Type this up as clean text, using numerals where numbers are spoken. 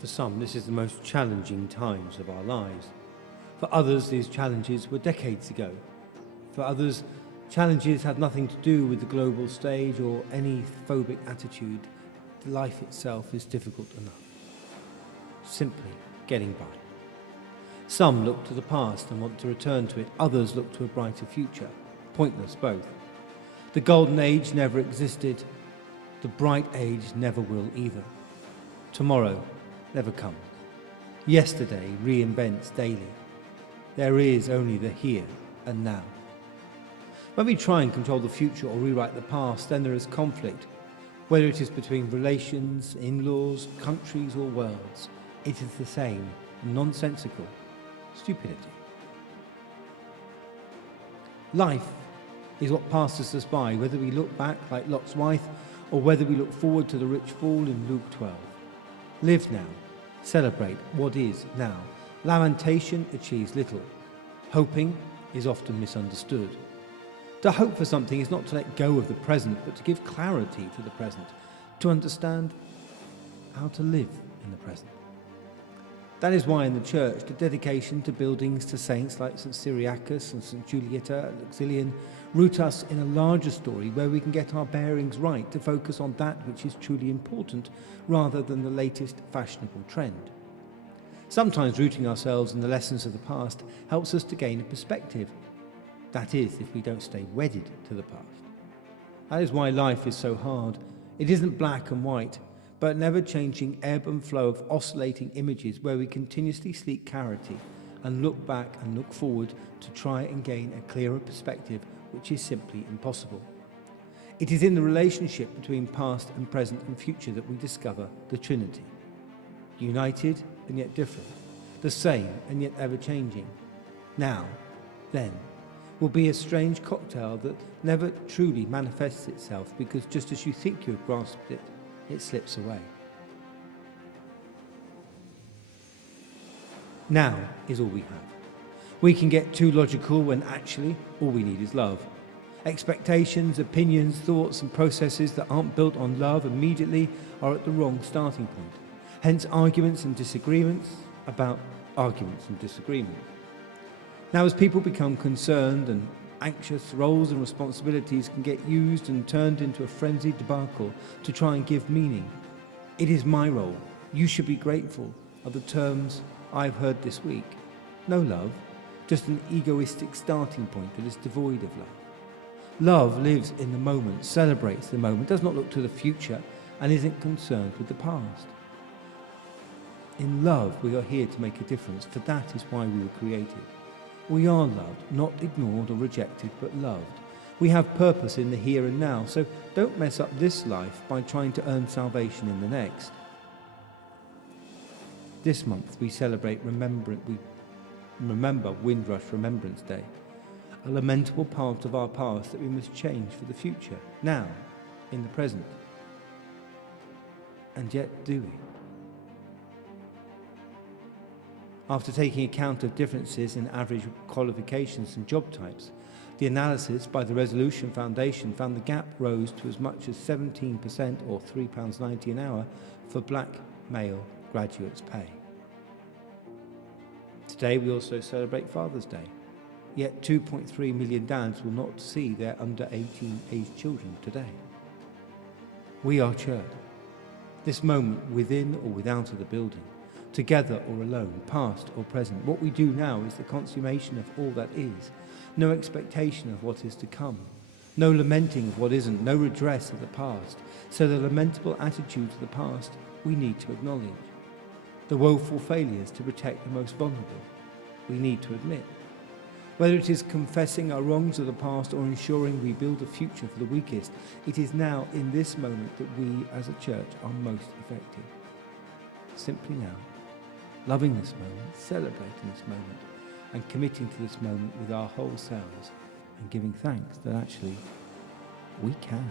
For some, this is the most challenging times of our lives. For others, these challenges were decades ago. For others, challenges had nothing to do with the global stage or any phobic attitude. Life itself is difficult enough. Simply getting by. Some look to the past and want to return to it. Others look to a brighter future. Pointless both. The golden age never existed. The bright age never will either. Tomorrow never comes. Yesterday reinvents daily. There is only the here and now. When we try and control the future or rewrite the past, then there is conflict. Whether it is between relations, in-laws, countries or worlds, it is the same nonsensical stupidity. Life is what passes us by, whether we look back like Lot's wife or whether we look forward to the rich fall in Luke 12. Live now. Celebrate what is now. Lamentation achieves little. Hoping is often misunderstood. To hope for something is not to let go of the present, but to give clarity to the present, to understand how to live in the present. That is why in the church, the dedication to buildings to saints like St. Cyriacus and St. Julieta and Auxilian root us in a larger story where we can get our bearings right to focus on that which is truly important rather than the latest fashionable trend. Sometimes rooting ourselves in the lessons of the past helps us to gain a perspective. That is, if we don't stay wedded to the past. That is why life is so hard. It isn't black and white, but an ever-changing ebb and flow of oscillating images where we continuously seek clarity and look back and look forward to try and gain a clearer perspective, which is simply impossible. It is in the relationship between past and present and future that we discover the Trinity. United and yet different, the same and yet ever-changing. Now, then, will be a strange cocktail that never truly manifests itself because just as you think you have grasped it, it slips away. Now is all we have. We can get too logical when actually all we need is love. Expectations, opinions, thoughts and processes that aren't built on love immediately are at the wrong starting point. Hence arguments and disagreements about arguments and disagreements. Now as people become concerned and anxious, roles and responsibilities can get used and turned into a frenzied debacle to try and give meaning. It is my role. You should be grateful are the terms I've heard this week. No love, just an egoistic starting point that is devoid of love. Love lives in the moment, celebrates the moment, does not look to the future and isn't concerned with the past. In love, we are here to make a difference, for that is why we were created. We are loved, not ignored or rejected, but loved. We have purpose in the here and now, so don't mess up this life by trying to earn salvation in the next. This month we remember Windrush Remembrance Day, a lamentable part of our past that we must change for the future, now, in the present. And yet do we? After taking account of differences in average qualifications and job types, the analysis by the Resolution Foundation found the gap rose to as much as 17% or £3.90 an hour for black male graduates' pay. Today we also celebrate Father's Day, yet 2.3 million dads will not see their under 18 aged children today. We are church, this moment within or without of the building, together or alone, past or present. What we do now is the consummation of all that is, no expectation of what is to come, no lamenting of what isn't, no redress of the past. So the lamentable attitudes of the past we need to acknowledge. The woeful failures to protect the most vulnerable we need to admit. Whether it is confessing our wrongs of the past or ensuring we build a future for the weakest, it is now in this moment that we as a church are most effective. Simply now, loving this moment, celebrating this moment, and committing to this moment with our whole selves, and giving thanks that actually we can.